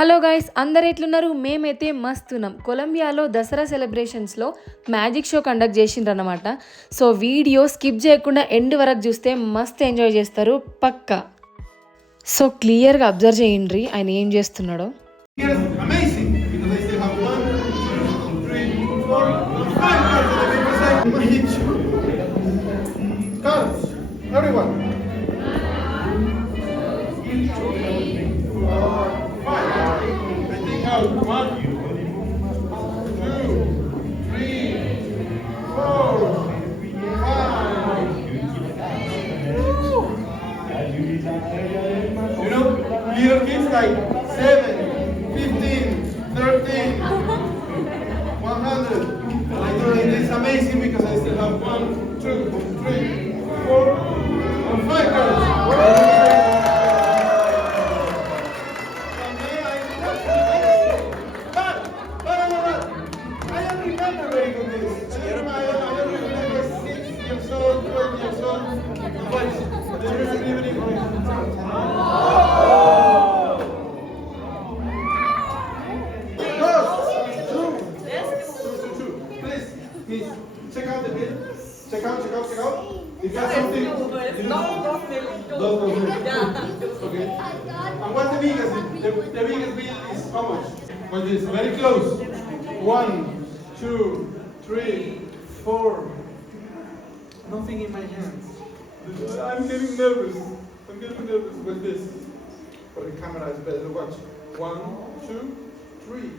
Hello guys, అందరు ఎట్లున్నారు? మేమైతే మస్తున్నాం. కొలంబియాలో దసరా సెలబ్రేషన్స్లో మ్యాజిక్ షో కండక్ట్ చేసిండ్రనమాట. సో వీడియో స్కిప్ చేయకుండా ఎండ్ వరకు చూస్తే మస్త్ ఎంజాయ్ చేస్తారు పక్కా. సో క్లియర్గా అబ్జర్వ్ చేయండి ఆయన ఏం చేస్తున్నాడో. One, 2, 3, 4, 5. You know, little kids like 7, 15, 13, 100. Literally, this is amazing because I still have 1, 2, 3, 4, and 5 cards. Check out the bill. Check out. Is that something? Okay. And what's the biggest? The biggest bill is how much? What is very close? 1, 2, 3, 4. Nothing in my hands. I'm getting nervous. With this. For the camera is better to watch. 1, 2, 3.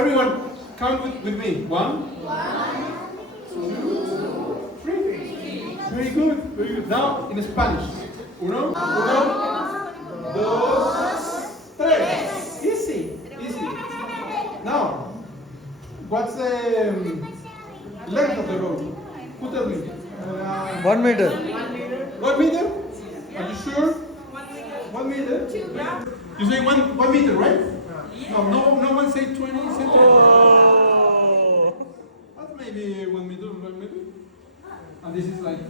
Everyone, count with me. 1, 2, 3. Very good. Now in Spanish. 1, 2, 3. Easy. Now, what's the length of the road? Who tell me? 1 meter. 1 meter? Are you sure? 1 meter? You say 1 meter, right? No one say 20 centimeters. That's maybe 1 meter, maybe. And this is like.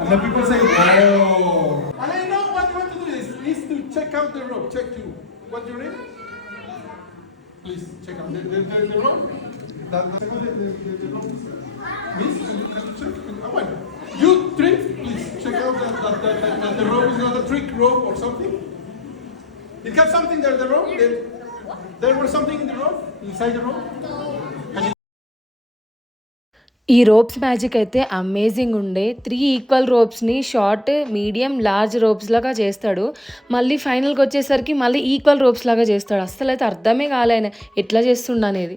And the people say, oh. And I know what you want to do is to check out the rope. Check you. What's your name? Please check out the rope. The rope. Miss, can you check? Well, you trick, please check out that the rope is not a trick rope or something. It got something there, the rope? There was something in the rope? Inside the rope? ఈ ropes magic అయితే amazing ఉండే. 3 equal రోప్స్ని short, medium, large ropes లాగా చేస్తాడు. మళ్ళీ ఫైనల్కి వచ్చేసరికి మళ్ళీ ఈక్వల్ రోప్స్ లాగా చేస్తాడు. అస్సలు అయితే అర్థమే కాలే ఆయన ఎట్లా చేస్తుండ అనేది.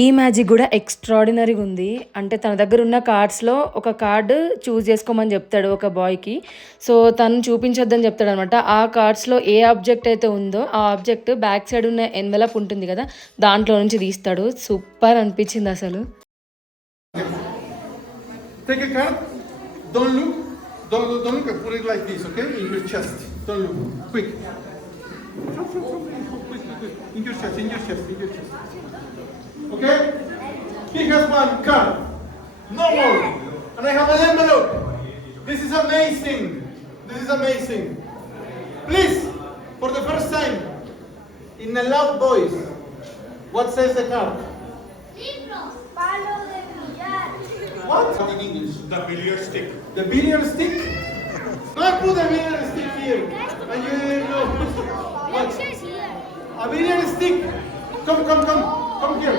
ఈ మ్యాజిక్ కూడా ఎక్స్ట్రాడినరీగా ఉంది. అంటే తన దగ్గర ఉన్న కార్డ్స్లో ఒక కార్డు చూస్ చేసుకోమని చెప్తాడు ఒక బాయ్కి. సో తను చూపించొద్దని చెప్తాడు అనమాట. ఆ కార్డ్స్లో ఏ ఆబ్జెక్ట్ అయితే ఉందో ఆ ఆబ్జెక్ట్ బ్యాక్ సైడ్ ఉన్న ఎన్వెలప్ ఉంటుంది కదా, దాంట్లో నుంచి తీస్తాడు. సూపర్ అనిపించింది అసలు. Take a card. Don't look. Put it like this, okay? In your chest. Don't look. Quick. In your chest. Okay? He has 1 card. No more. And I have an envelope. This is amazing. Please, for the first time, in a loud voice, what says the card? Palo de billar. What? In English. The billiard stick. The billiard stick? No, I put the billiard stick here. And you didn't know. What? It says here. A billiard stick. Come here.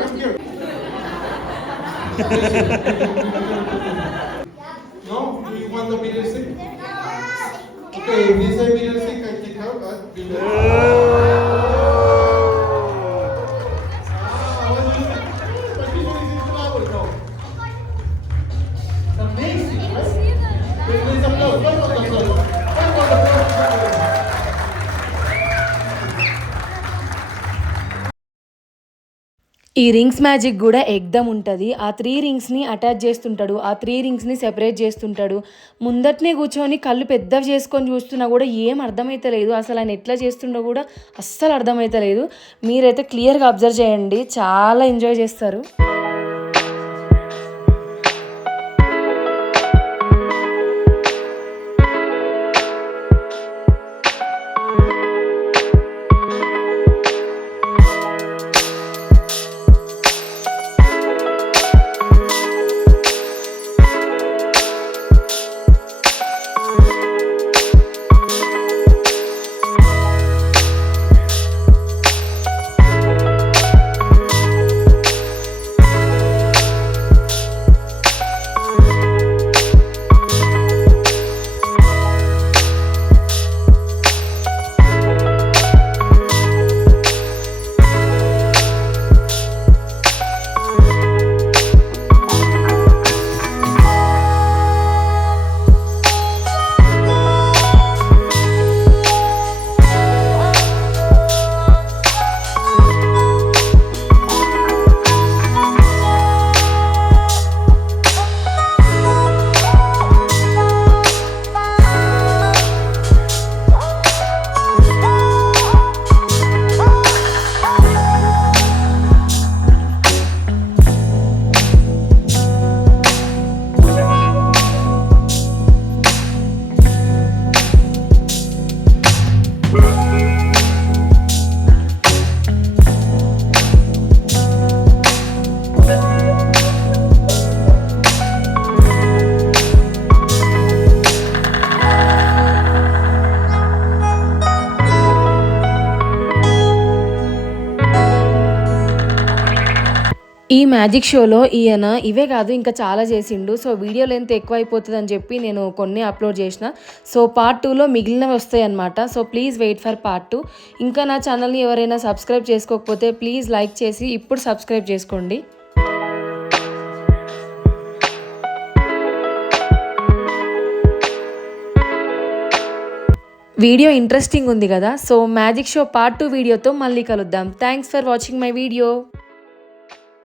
No? Do you want the billiard stick? Okay, if this is a billiard stick, I take out that billiard. What do you think? But this one is in flower, no? It's amazing, right? Please applause. One more applause. ఈ rings magic కూడా ఎగ్దమ్ ఉంటుంది. ఆ 3 రింగ్స్ని అటాచ్ చేస్తుంటాడు, ఆ 3 రింగ్స్ని సెపరేట్ చేస్తుంటాడు. ముందటనే కూర్చొని కళ్ళు పెద్దవి చేసుకొని చూస్తున్నా కూడా ఏం అర్థమైతలేదు. అసలు ఆయన ఎట్లా చేస్తుండో కూడా అస్సలు అర్థమైతలేదు. మీరైతే క్లియర్గా అబ్జర్వ్ చేయండి, చాలా ఎంజాయ్ చేస్తారు. ఈ మ్యాజిక్ షోలో ఈయన ఇవే కాదు ఇంకా చాలా చేసిండు. సో వీడియో లెంత్ ఎక్కువ అయిపోతుందని చెప్పి నేను కొన్ని అప్లోడ్ చేసిన. సో పార్ట్ 2లో మిగిలినవి వస్తాయి అన్నమాట. So please wait for part 2. ఇంకా నా ఛానల్ని ఎవరైనా సబ్స్క్రైబ్ చేసుకోకపోతే ప్లీజ్ లైక్ చేసి ఇప్పుడు సబ్స్క్రైబ్ చేసుకోండి. వీడియో ఇంట్రెస్టింగ్ ఉంది కదా. సో మ్యాజిక్ షో పార్ట్ 2 వీడియోతో మళ్ళీ కలుద్దాం. Thanks for watching my video.